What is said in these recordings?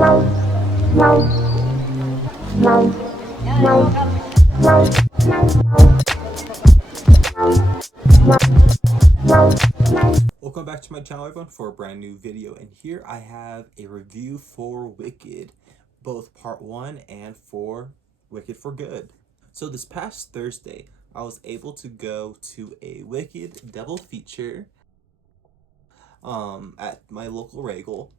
Welcome back to my channel, everyone, for a brand new video, and here I have a review for Wicked, both part 1 and for Wicked for Good. So this past Thursday, I was able to go to a Wicked double feature at my local Regal.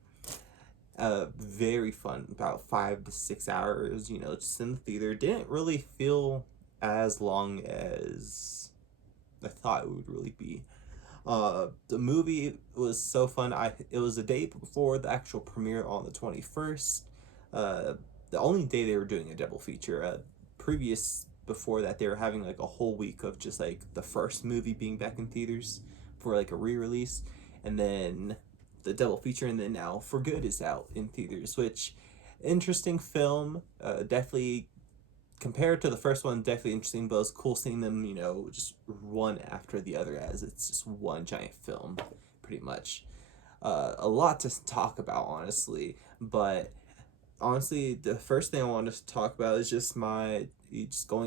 Very fun, about 5 to 6 hours, just in the theater. Didn't really feel as long as I thought it would really be. The movie was so fun. It was a day before the actual premiere on the 21st. The only day they were doing a double feature. Before that, they were having like a whole week of just like the first movie being back in theaters for like a re-release, and then the double feature, and then now For Good is out in theaters, which interesting film. Definitely compared to the first one, definitely interesting, but it's cool seeing them, just one after the other, as it's just one giant film, pretty much. A lot to talk about, honestly, but honestly, the first thing I wanted to talk about is just going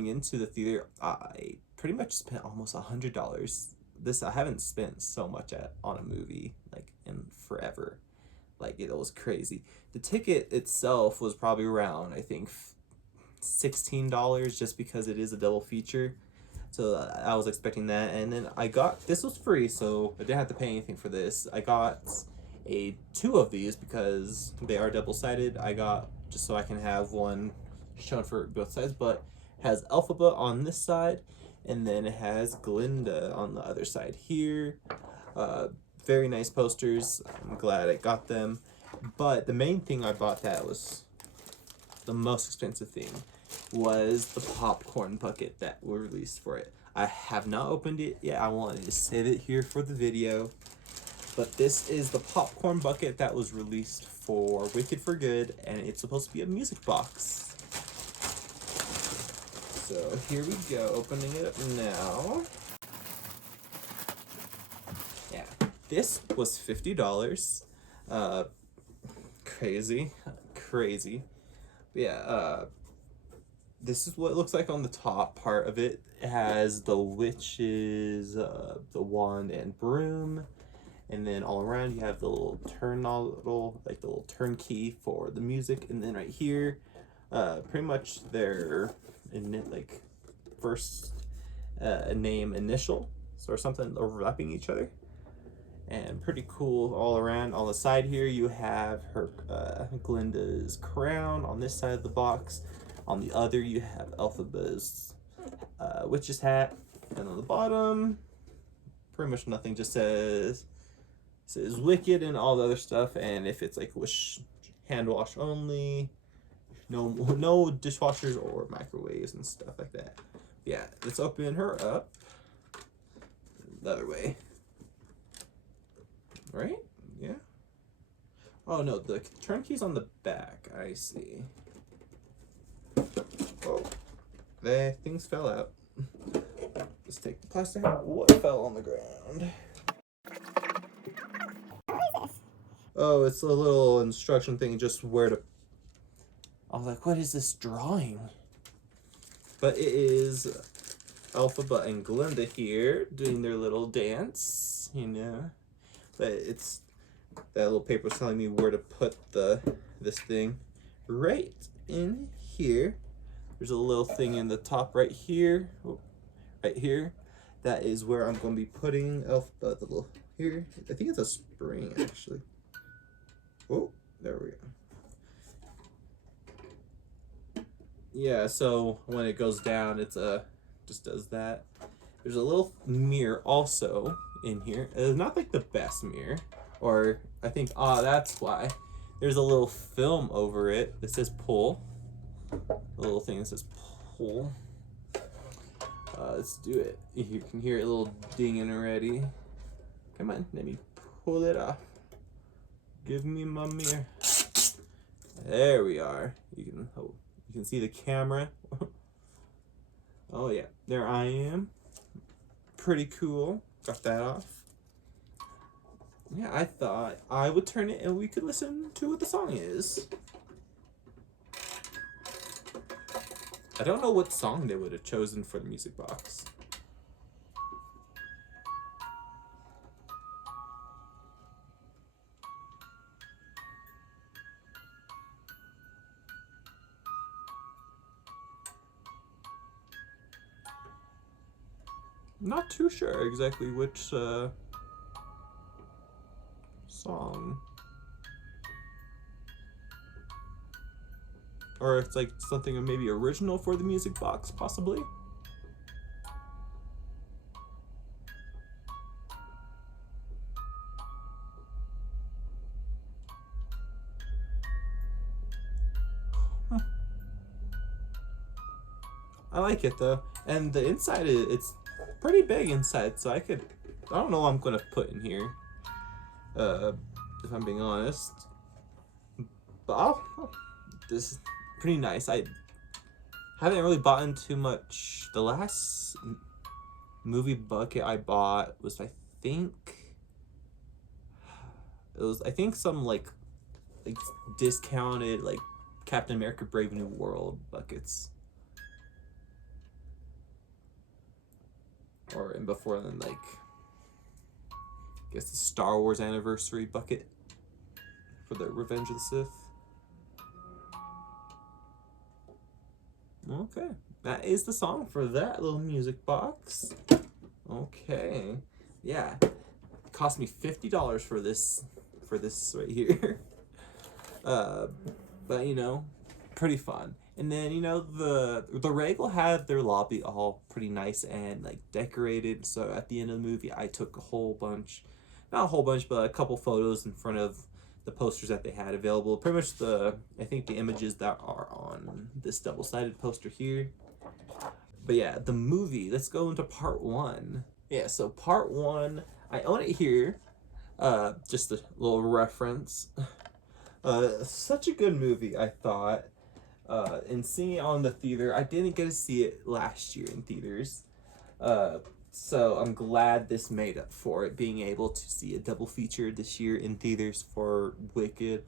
into the theater. I pretty much spent almost $100. I haven't spent so much on a movie, like, in forever. Like, it was crazy. The ticket itself was probably around, I think, $16, just because it is a double feature. So I was expecting that, and then this was free, so I didn't have to pay anything for this. I got two of these because they are double-sided. I got just so I can have one shown for both sides, but it has Elphaba on this side, and then it has Glinda on the other side here. Very nice posters. I'm glad I got them. But the main thing I bought that was the most expensive thing was the popcorn bucket that were released for it. I have not opened it yet. I wanted to save it here for the video. But this is the popcorn bucket that was released for Wicked for Good, and it's supposed to be a music box. So here we go, opening it up now. Yeah, this was $50. Crazy. But yeah, this is what it looks like on the top part of it. It has the witches, the wand and broom, and then all around you have the little like the little turn key for the music, and then right here, pretty much their like first name initial or something overlapping each other, and pretty cool all around. On the side here, you have her Glinda's crown on this side of the box. On the other, you have Elphaba's witch's hat, and on the bottom, pretty much nothing. Just says Wicked and all the other stuff. And if it's like hand wash only, no dishwashers or microwaves and stuff like that. Yeah, let's open her up the other way. Right? Yeah. Oh no, the turnkey's on the back. I see. Oh, there, things fell out. Let's take the plastic out. What fell on the ground? Oh, it's a little instruction thing, just where to. I was like, what is this drawing? But it is Elphaba and Glinda here doing their little dance, But it's that little paper's telling me where to put this thing right in here. There's a little thing in the top right here. Oh, right here. That is where I'm going to be putting the little here. I think it's a spring, actually. Oh, there we go. Yeah, so when it goes down, it's just does that. There's a little mirror also in here. It's not like the best mirror, or I think that's why. There's a little film over it that says pull. A little thing that says pull. Let's do it. You can hear it a little dinging already. Come on, let me pull it off. Give me my mirror. There we are. You can see the camera. Oh yeah, there I am. Pretty cool. Got that off. Yeah, I thought I would turn it and we could listen to what the song is. I don't know what song they would have chosen for the music box. Not too sure exactly which song. Or if it's like something maybe original for the music box, possibly. I like it though, and the inside it's pretty big inside, so I don't know what I'm gonna put in here. If I'm being honest, but this is pretty nice. I haven't really bought into much. The last movie bucket I bought was think some like discounted like Captain America Brave New World buckets. Or and before then, like I guess the Star Wars anniversary bucket for the Revenge of the Sith. Okay, that is the song for that little music box. Okay, yeah, it cost me $50 for this right here. But you know, pretty fun. And then you know the Regal had their lobby all pretty nice and like decorated. So at the end of the movie, I took a whole bunch, not a whole bunch, but a couple photos in front of the posters that they had available. Pretty much I think the images that are on this double-sided poster here. But yeah, the movie. Let's go into part one. Yeah, so part one, I own it here. Just a little reference. Such a good movie, I thought. And seeing it on the theater, I didn't get to see it last year in theaters. So I'm glad this made up for it, being able to see a double feature this year in theaters for Wicked.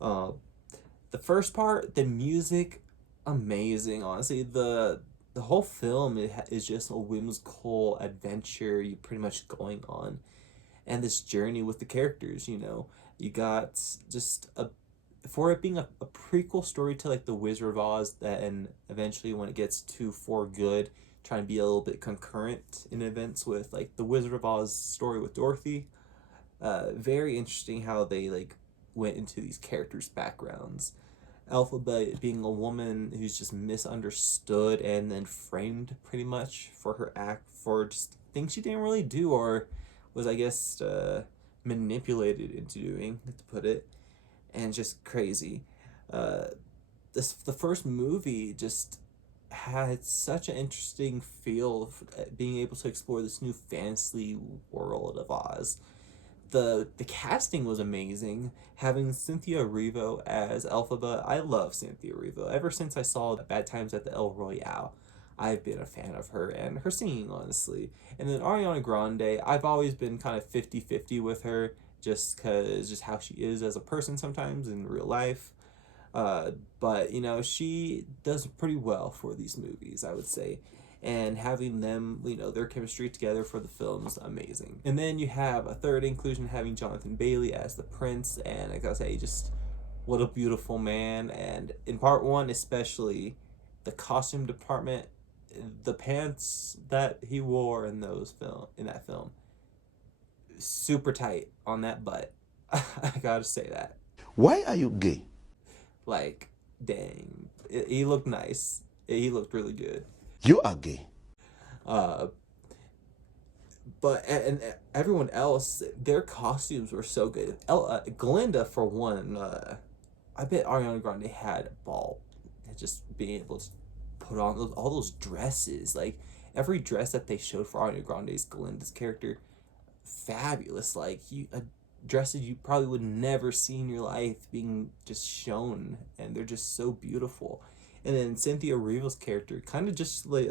The first part, the music, amazing. Honestly, the whole film is just a whimsical adventure you pretty much going on, and this journey with the characters. You know, you got just for it being a prequel story to like the Wizard of Oz, that and eventually when it gets to For Good, trying to be a little bit concurrent in events with like the Wizard of Oz story with Dorothy. Very interesting how they like went into these characters' backgrounds. Elphaba being a woman who's just misunderstood and then framed pretty much for her act for just things she didn't really do, or was I guess manipulated into doing, to put it, and just crazy. The first movie just had such an interesting feel of being able to explore this new fantasy world of Oz. The casting was amazing. Having Cynthia Erivo as Elphaba, I love Cynthia Erivo. Ever since I saw Bad Times at the El Royale, I've been a fan of her and her singing, honestly. And then Ariana Grande, I've always been kind of 50-50 with her, just because just how she is as a person sometimes in real life. But you know, she does pretty well for these movies, I would say. And having them, you know, their chemistry together for the film is amazing. And then you have a third inclusion, having Jonathan Bailey as the prince, and I gotta say, just what a beautiful man. And in part one especially, the costume department, the pants that he wore in that film, super tight on that butt. I gotta say that. Why are you gay? Like, dang, he looked nice. He looked really good. You are gay. Uh, but and everyone else, their costumes were so good. Glinda, for one, I bet Ariana Grande had a ball just being able to put on all those dresses. Like every dress that they showed for Ariana Grande's Glinda's character, fabulous. Like dresses you probably would never see in your life being just shown, and they're just so beautiful. And then Cynthia Erivo's character kind of just like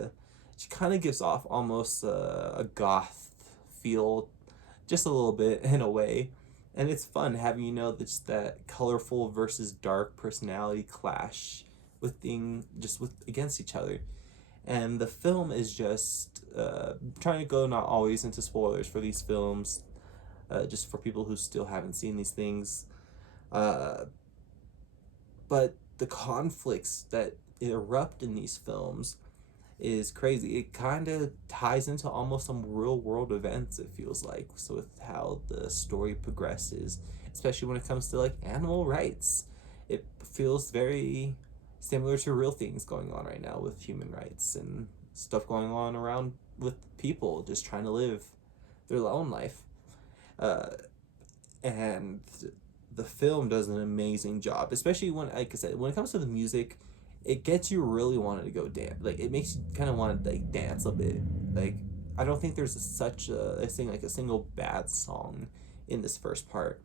she kind of gives off almost a goth feel, just a little bit in a way, and it's fun having, you know, that colorful versus dark personality clash with against each other. And the film is just trying to go not always into spoilers for these films, just for people who still haven't seen these things. Uh, but the conflicts that erupt in these films is crazy. It kind of ties into almost some real world events, it feels like, so with how the story progresses, especially when it comes to like animal rights. It feels very similar to real things going on right now with human rights and stuff going on around with people just trying to live their own life. Uh, and the film does an amazing job, especially when, like I said, when it comes to the music. It gets you really wanting to go dance. Like, it makes you kind of want to like dance a bit. Like, I don't think there's such a thing like a single bad song in this first part.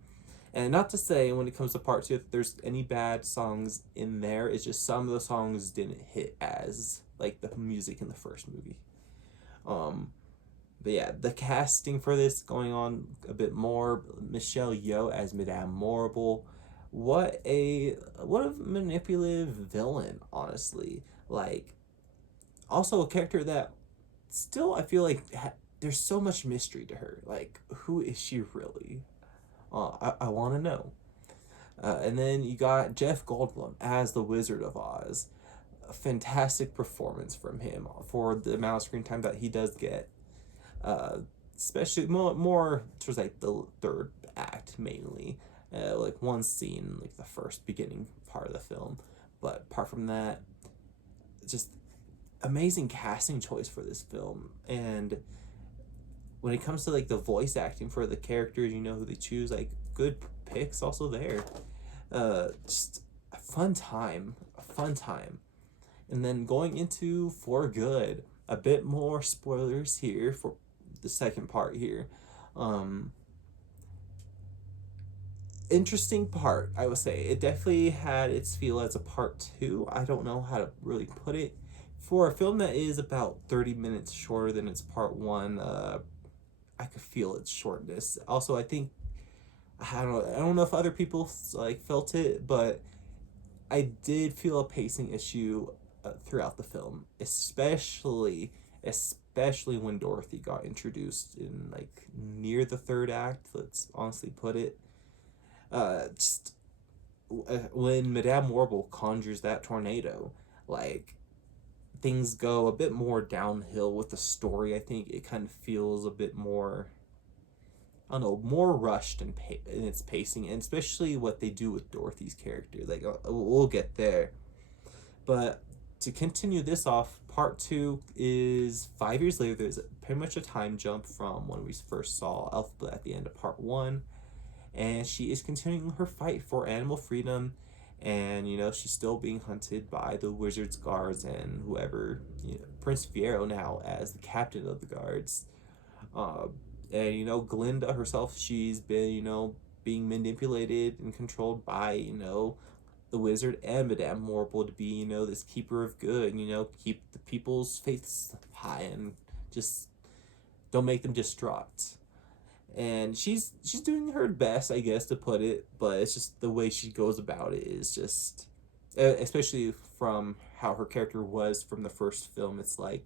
And not to say when it comes to part two that there's any bad songs in there. It's just some of the songs didn't hit as like the music in the first movie. Um, but yeah, the casting for this going on a bit more. Michelle Yeoh as Madame Morrible. What a manipulative villain, honestly. Like, also a character that still I feel like there's so much mystery to her. Like, who is she really? I want to know. And then you got Jeff Goldblum as the Wizard of Oz. A fantastic performance from him for the amount of screen time that he does get. Uh, Especially more towards like the third act mainly. Like one scene, like the first beginning part of the film, but apart from that, just amazing casting choice for this film. And when it comes to like the voice acting for the characters, you know who they choose, like good picks also there. Just a fun time. And then going into For Good, a bit more spoilers here for the second part here. Um, Interesting part, I would say. It definitely had its feel as a part two. I don't know how to really put it. For a film that is about 30 minutes shorter than its part one, I could feel its shortness. Also, I think I don't know if other people like felt it, but I did feel a pacing issue throughout the film, especially when Dorothy got introduced in like near the third act. Let's honestly put it. Just when Madame Warble conjures that tornado, like things go a bit more downhill with the story. I think it kind of feels a bit more, I don't know, more rushed in its pacing, and especially what they do with Dorothy's character. Like, we'll get there, but to continue this off, part two is 5 years later. There's pretty much a time jump from when we first saw Elphaba at the end of part one, and she is continuing her fight for animal freedom. And she's still being hunted by the wizard's guards and whoever, Prince Fiero now as the captain of the guards. uh, and Glinda herself, she's been being manipulated and controlled by the wizard and Madame Morrible to be this keeper of good, keep the people's faiths high and just don't make them distraught. And she's doing her best, I guess, to put it, but it's just the way she goes about it is just, especially from how her character was from the first film. It's like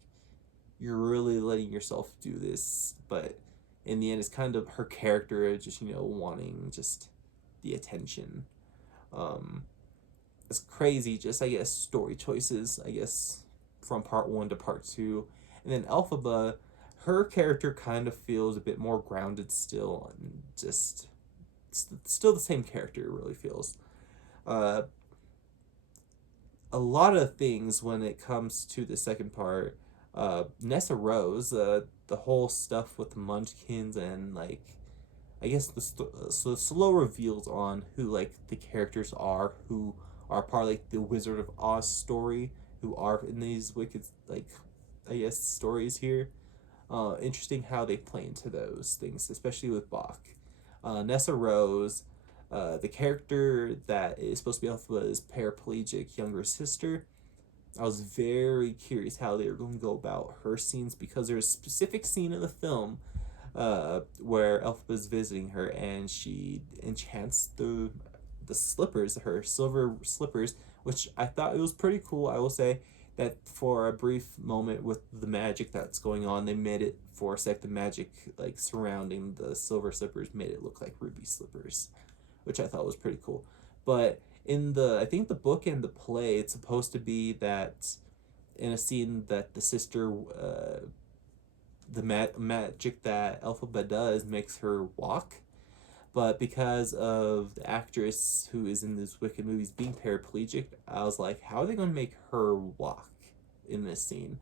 you're really letting yourself do this, but in the end, it's kind of her character just wanting just the attention. Um, it's crazy, just I guess story choices, I guess, from part one to part two, and then Elphaba, her character kind of feels a bit more grounded still, and just still the same character. It really feels. Uh, a lot of things when it comes to the second part. Nessa Rose, the whole stuff with the Munchkins and like, I guess so slow reveals on who like the characters are who are part of like the Wizard of Oz story, who are in these wicked like, I guess, stories here. Interesting how they play into those things, especially with Bach. Nessa Rose, the character that is supposed to be Elphaba's paraplegic younger sister. I was very curious how they were going to go about her scenes, because there's a specific scene in the film where Elphaba's visiting her and she enchants the slippers, her silver slippers, which I thought it was pretty cool. I will say that for a brief moment with the magic that's going on, they made it for a sec, the magic like surrounding the silver slippers made it look like ruby slippers, which I thought was pretty cool. But in the, I think the book and the play, it's supposed to be that in a scene that the sister, the magic that Elphaba does makes her walk, but because of the actress who is in this Wicked movies being paraplegic, I was like, how are they going to make her walk in this scene?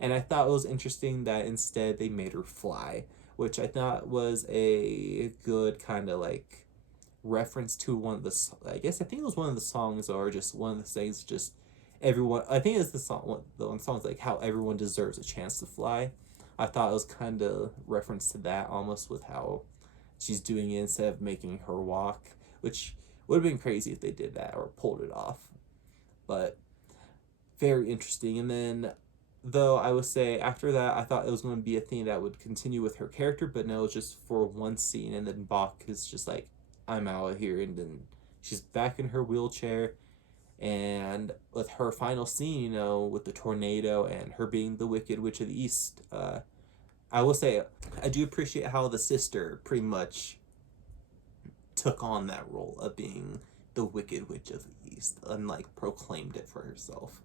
And I thought it was interesting that instead they made her fly, which I thought was a good kind of like reference to one of the, I guess I think it was one of the songs, or just one of the things, just everyone, I think it's the song, the one song's like how everyone deserves a chance to fly. I thought it was kind of reference to that, almost with how she's doing it instead of making her walk, which would have been crazy if they did that or pulled it off. But very interesting. And then, though, I would say after that, I thought it was going to be a thing that would continue with her character, but no, it's just for one scene, and then Bach is just like, I'm out of here, and then she's back in her wheelchair, and with her final scene, with the tornado and her being the Wicked Witch of the East, I will say I do appreciate how the sister pretty much took on that role of being the Wicked Witch of the East and like proclaimed it for herself.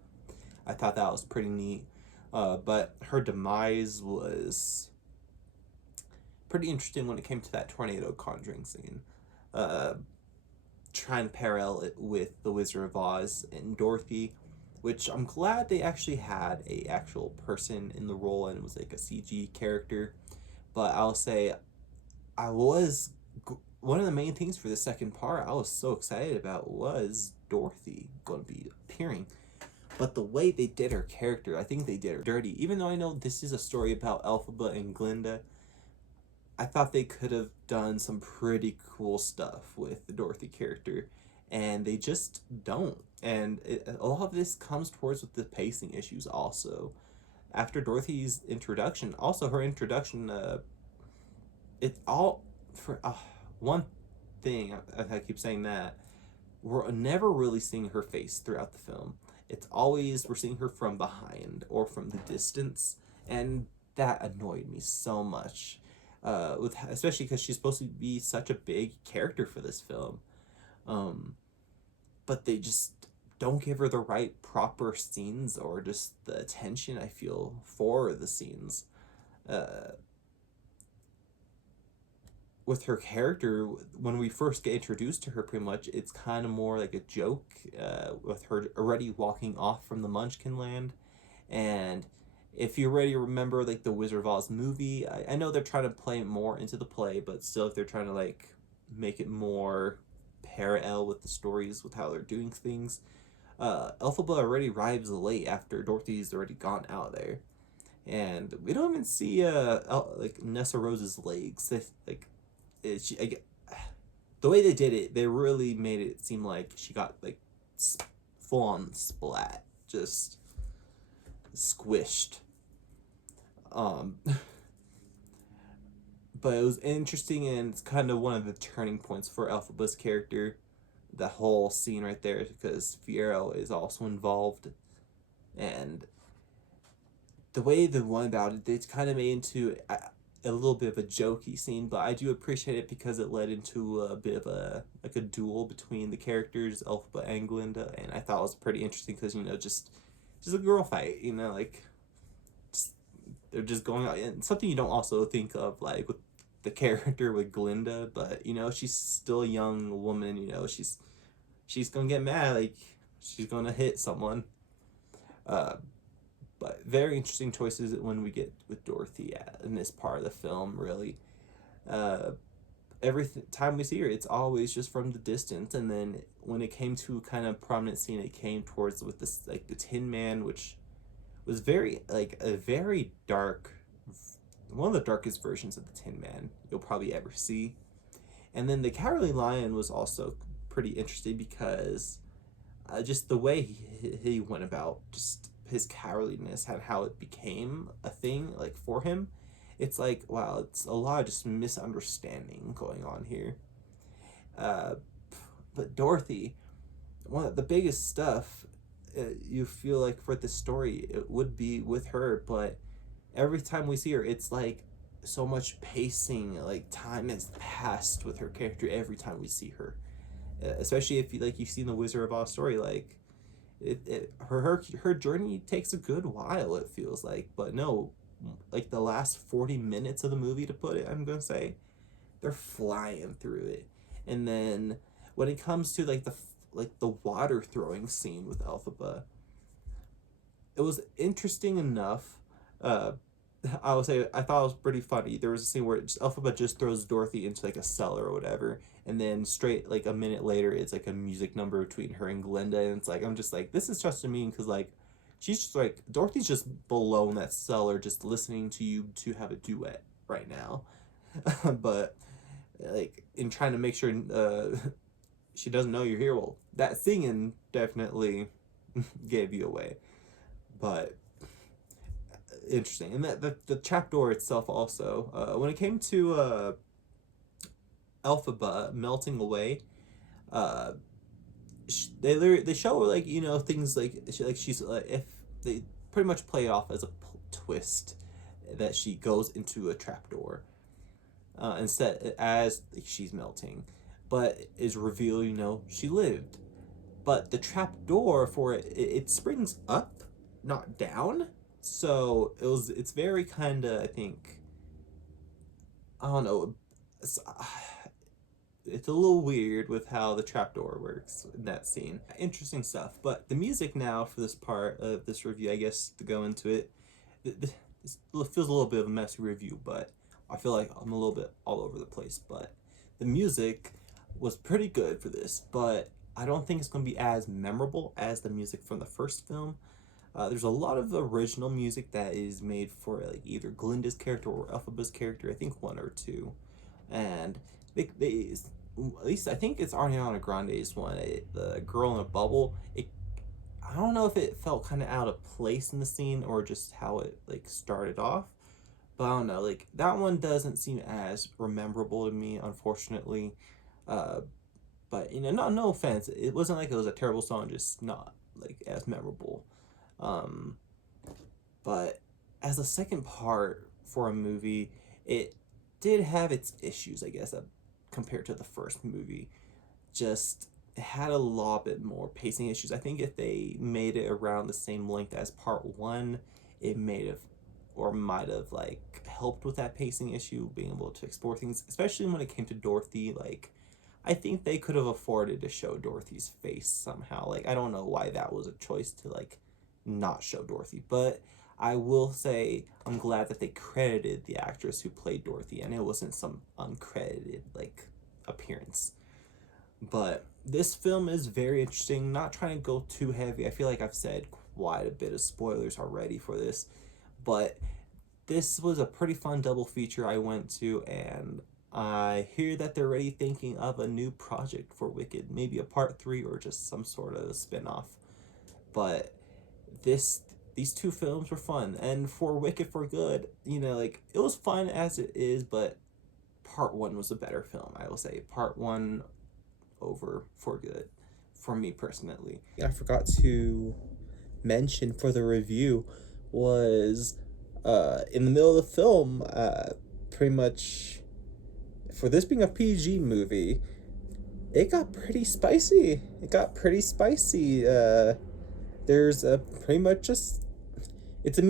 I thought that was pretty neat. But her demise was pretty interesting when it came to that tornado conjuring scene. Trying to parallel it with the Wizard of Oz and Dorothy, which I'm glad they actually had a actual person in the role and it was like a CG character. But I'll say I was one of the main things for the second part I was so excited about was Dorothy going to be appearing. But the way they did her character, I think they did her dirty. Even though I know this is a story about Elphaba and Glinda, I thought they could have done some pretty cool stuff with the Dorothy character, and they just don't. And a lot of this comes towards with the pacing issues also. After Dorothy's introduction, also her introduction, it all for one thing. I keep saying that we're never really seeing her face throughout the film. It's always we're seeing her from behind or from the distance, and that annoyed me so much. With especially because she's supposed to be such a big character for this film, but they just don't give her the right proper scenes or just the attention I feel for the scenes. With her character, when we first get introduced to her, pretty much it's kind of more like a joke, with her already walking off from the Munchkin land. And if you already remember like the Wizard of Oz movie, I know they're trying to play more into the play, but still if they're trying to like make it more parallel with the stories with how they're doing things, Elphaba already arrives late after Dorothy's already gone out there, and we don't even see like Nessa Rose's legs. Like the way they did it, they really made it seem like she got like full on splat, just squished. But it was interesting, and it's kind of one of the turning points for Elphaba's character. The whole scene right there, because Fiero is also involved, and the way the one about it, it's kind of made into a little bit of a jokey scene, but I do appreciate it because it led into a bit of a like a duel between the characters Elphaba and Glinda, and I thought it was pretty interesting because just a girl fight, like they're just going out, and something you don't also think of like with the character with Glinda, but she's still a young woman, she's gonna get mad, like she's gonna hit someone. But very interesting choices when we get with Dorothy in this part of the film, really. Every time we see her, it's always just from the distance, and then when it came to kind of prominent scene, it came towards with this like the Tin Man, which was very like a very dark, one of the darkest versions of the Tin Man you'll probably ever see. And then the Cowardly Lion was also pretty interesting because just the way he went about just his cowardliness and how it became a thing like for him. It's like, wow, it's a lot of just misunderstanding going on here. But Dorothy, one of the biggest stuff you feel like for the story, it would be with her, but every time we see her, it's like so much pacing, like time has passed with her character every time we see her. Especially if you like you've seen the Wizard of Oz story, like her journey takes a good while. It feels like, but no, like the last 40 minutes of the movie, to put it, I'm gonna say, they're flying through it, and then when it comes to like the water throwing scene with Elphaba, it was interesting enough. Uh, I would say I thought it was pretty funny. There was a scene where Elphaba just throws Dorothy into like a cellar or whatever, and then straight like a minute later, it's like a music number between her and Glinda, and it's like I'm just like this is just a mean because like she's just like Dorothy's just below in that cellar, just listening to you to have a duet right now, but like in trying to make sure she doesn't know you're here. Well, that singing definitely gave you away, but interesting. And that the trapdoor itself also, when it came to Elphaba melting away, uh, they show like things like she's if they pretty much play it off as a twist that she goes into a trapdoor instead as she's melting, but is revealed she lived. But the trapdoor for it springs up, not down. So it's very kind of, I think, I don't know, it's a little weird with how the trapdoor works in that scene. Interesting stuff. But the music now for this part of this review, I guess, to go into it, this feels a little bit of a messy review, but I feel like I'm a little bit all over the place. But the music was pretty good for this, but I don't think it's going to be as memorable as the music from the first film. There's a lot of original music that is made for like either Glinda's character or Elphaba's character. I think one or two, and they at least I think it's Ariana Grande's one. The Girl in a Bubble. I don't know if it felt kind of out of place in the scene or just how it like started off, but I don't know. Like that one doesn't seem as memorable to me, unfortunately. Uh, but no offense. It wasn't like it was a terrible song, just not like as memorable. Um, but as a second part for a movie, it did have its issues, I guess, compared to the first movie. Just it had a lot bit more pacing issues. I think if they made it around the same length as part one, it may have or might have like helped with that pacing issue, being able to explore things, especially when it came to Dorothy. Like I think they could have afforded to show Dorothy's face somehow. Like I don't know why that was a choice to like not show Dorothy, but I will say I'm glad that they credited the actress who played Dorothy and it wasn't some uncredited like appearance. But this film is very interesting. Not trying to go too heavy. I feel like I've said quite a bit of spoilers already for this, but this was a pretty fun double feature I went to, and I hear that they're already thinking of a new project for Wicked, maybe a part 3 or just some sort of spin-off. But these two films were fun, and for Wicked for Good, like it was fun as it is, but part 1 was a better film. I will say part 1 over For Good for me personally. I forgot to mention for the review was in the middle of the film, pretty much for this being a PG movie, it got pretty spicy. There's a pretty much just it's a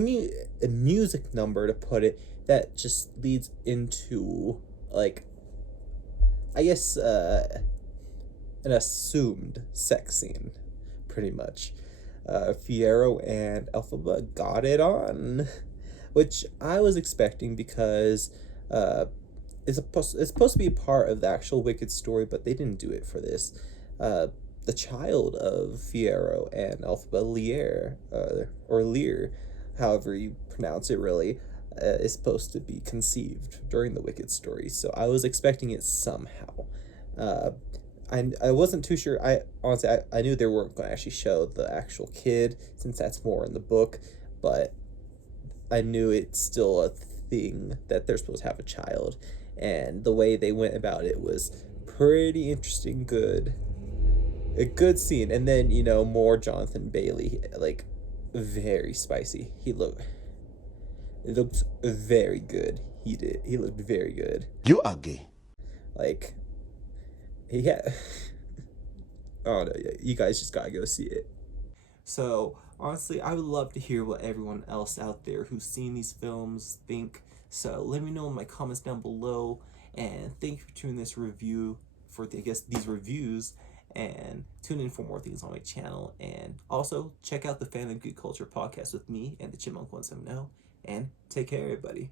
music number, to put it, that just leads into like I guess an assumed sex scene, pretty much. Fiero and Elphaba got it on, which I was expecting because it's supposed to be a part of the actual Wicked story, but they didn't do it for this. The child of Fiero and Elphaba, Lear, or Lear, however you pronounce it really, is supposed to be conceived during the Wicked story, so I was expecting it somehow. I wasn't too sure. I honestly I knew they weren't going to actually show the actual kid since that's more in the book, but I knew it's still a thing that they're supposed to have a child, and the way they went about it was pretty interesting, good. A good scene, and then more Jonathan Bailey, like very spicy. It looked very good. He looked very good. You are gay. Like he had. Oh no, you guys just gotta go see it. So honestly, I would love to hear what everyone else out there who's seen these films think. So let me know in my comments down below. And thank you for tuning this review these reviews. And tune in for more things on my channel. And also check out the Fandom Geek Culture podcast with me and the Chipmunk 170. And take care, everybody.